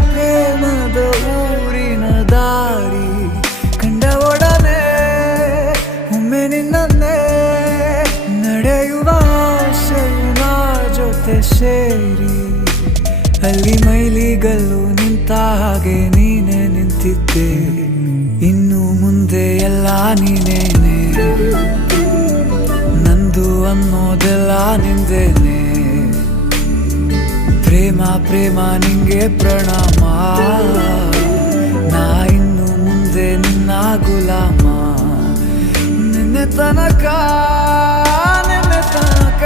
ಪ್ರೇಮದ ಊರಿನ ದಾರಿ ಕಂಡ ಒಡನೆ ಒಮ್ಮೆ ನಿನ್ನೇ ನಡೆಯುವ ಆಸೆಯ ಜೊತೆ ಸೇರಿ ಅಲ್ಲಿ ಮೈಲಿಗಲ್ಲು ನಿಂತ ಹಾಗೆ ನೀನೆ ನಿಂತಿದ್ದೆ. ಇನ್ನು ಮುಂದೆ ಎಲ್ಲ ನೀನೇನೆ, ನಂದು ಅನ್ನೋದೆಲ್ಲ ನಿಂದೇನೆ. ಪ್ರೇಮ ಪ್ರೇಮ ನಿಂಗೆ ಪ್ರಣಾಮ, ನಾ ಇನ್ನು ಮುಂದೆ ನಿನ್ನ ಗುಲಾಮ. ನಿನ್ನೆ ತನಕ ನಿನ್ನೆ ತನಕ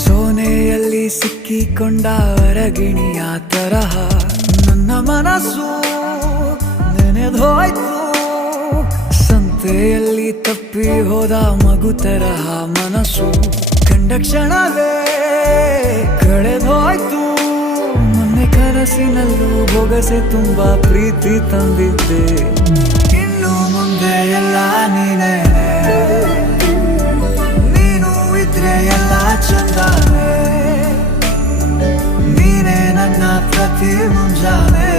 ಸೋನೆಯಲ್ಲಿ ಸಿಕ್ಕಿಕೊಂಡ ಅರಗಿಣಿಯ ತರಹ ನನ್ನ ಮನಸ್ಸು ನೆನೆದೋಯ್ತು. ಸಂತೆಯಲ್ಲಿ ತಪ್ಪಿ ಹೋದ ಮಗು ತರಹ ಮನಸ್ಸು ಕಂಡ ಕ್ಷಣವೇ ಕಳೆದೋಯ್ತು. ಮೊನ್ನೆ ಕನಸಿನಲ್ಲೂ ಬೊಗಸೆ ತುಂಬಾ ಪ್ರೀತಿ ತಂದಿದ್ದೆ. ಇನ್ನು ಮುಂದೆ ಎಲ್ಲ ನೀನೇ, ನೀನು ಇದ್ರೆ ಎಲ್ಲ ಚಂದಾನೆ. ನೀನೇ ನನ್ನ ಪ್ರತಿ ಮುಂಜಾನೆ.